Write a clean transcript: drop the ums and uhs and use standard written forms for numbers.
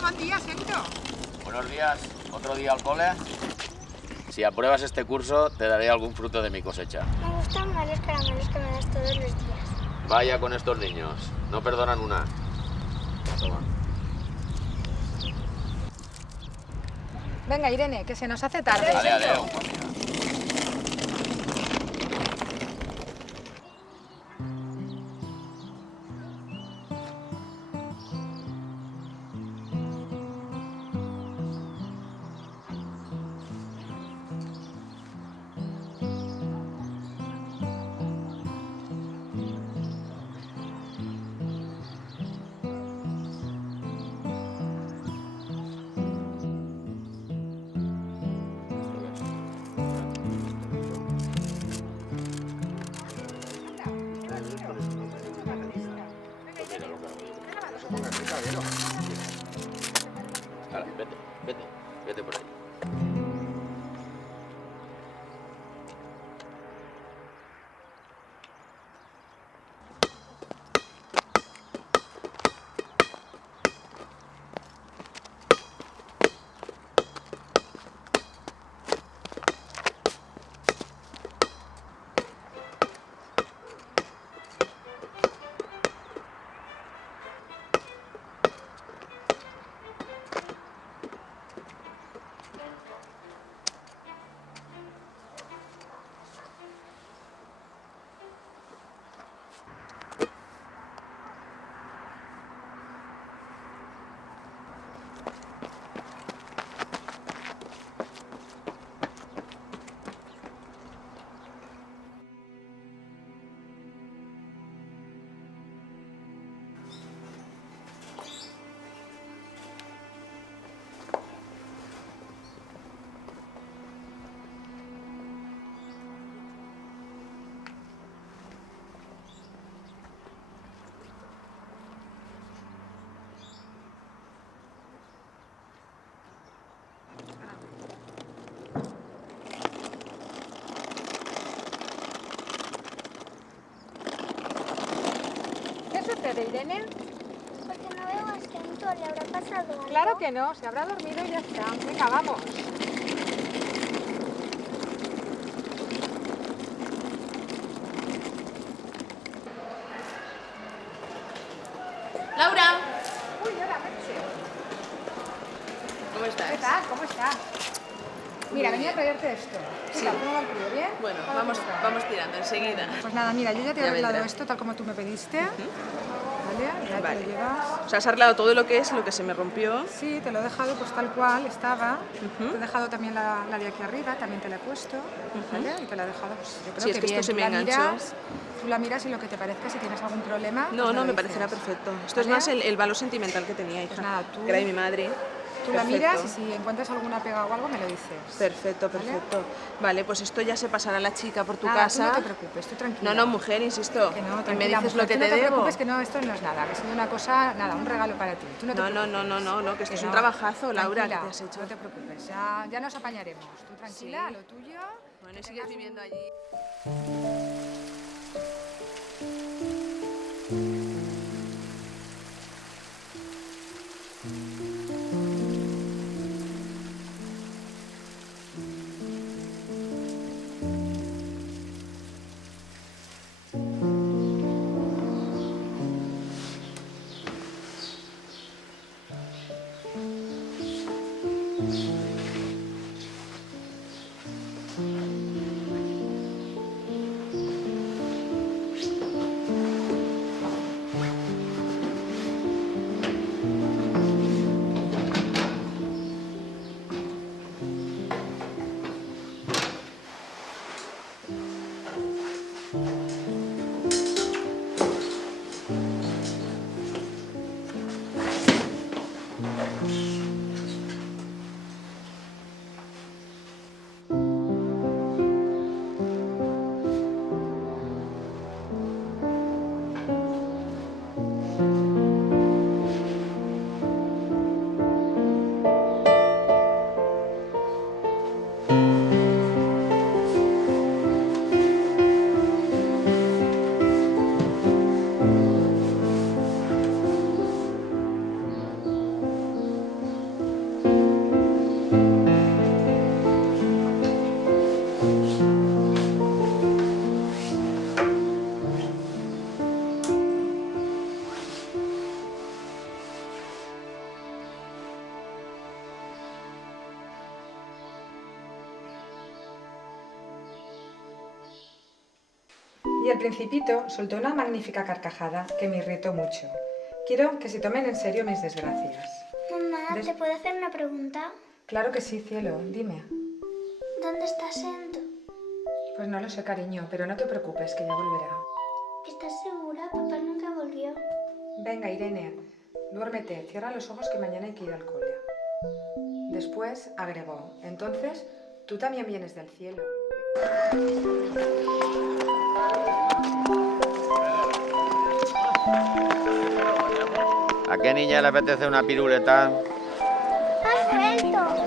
Buen día, Sergio. Buenos días. ¿Otro día al cole? Si apruebas este curso, te daré algún fruto de mi cosecha. Me gustan más los caramelos que me das todos los días. Vaya con estos niños. No perdonan una. Toma. Venga, Irene, que se nos hace tarde. Vale, Sergio. adeu. Buen día. Hala, vete por ahí. ¿Qué sucede, Irene? Porque no veo a Sento, ¿le habrá pasado algo? Claro que no, se habrá dormido y ya está. Venga, vamos. ¡Laura! Uy, hola, Merche. ¿Cómo estás? ¿Qué tal? ¿Cómo estás? Mira, venía a traerte esto. ¿Qué Sí. tal? ¿Cómo va el crío? ¿Bien? Bueno, ¿Cómo vamos, te está? vamos tirando enseguida. Pues nada, mira, yo ya te he Ya arreglado vendrá. esto tal como tú me pediste. ¿Vale? Ya Vale. te lo llevas. O sea, has arreglado todo lo que se me rompió. Sí, te lo he dejado pues tal cual estaba. Te he dejado también la de aquí arriba, también te la he puesto. ¿Vale? Y te la he dejado, pues yo creo Sí, es que bien. esto se Tú me la enganchó. miras, tú la miras y lo que te parezca, si tienes algún problema. No, pues no, lo me dices. parecerá perfecto. Esto es ¿Vale? más el valor sentimental que tenía, hija. Pues nada, tú- Que era de mi madre. Tú la Perfecto. miras y si encuentras alguna pega o algo me lo dices. Perfecto, ¿Vale? perfecto. Vale, pues esto ya se pasará a la chica por tu Nada, casa. tú no te preocupes, tú tranquila. No, no, mujer, insisto. Que no, y me tranquila, dices mujer, lo que tú te no te debo. preocupes, que no, esto no es nada, que es una cosa, nada, un regalo para ti. Tú no te No, preocupes. no, que esto es un no. trabajazo, Laura, que Tranquila, te has hecho. no te preocupes, ya nos apañaremos. Tú tranquila, Sí. lo tuyo. Bueno, y que sigues tengas viviendo un- allí. Y el Principito soltó una magnífica carcajada que me irritó mucho. Quiero que se tomen en serio mis desgracias. Mamá, ¿te puedo hacer una pregunta? Claro que sí, cielo, dime. ¿Dónde está Sento? Pues no lo sé, cariño, pero no te preocupes, que ya volverá. ¿Estás segura? Papá nunca volvió. Venga, Irene, duérmete, cierra los ojos que mañana hay que ir al cole. Después agregó, entonces tú también vienes del cielo. ¿A qué niña le apetece una piruleta? ¡Has vuelto!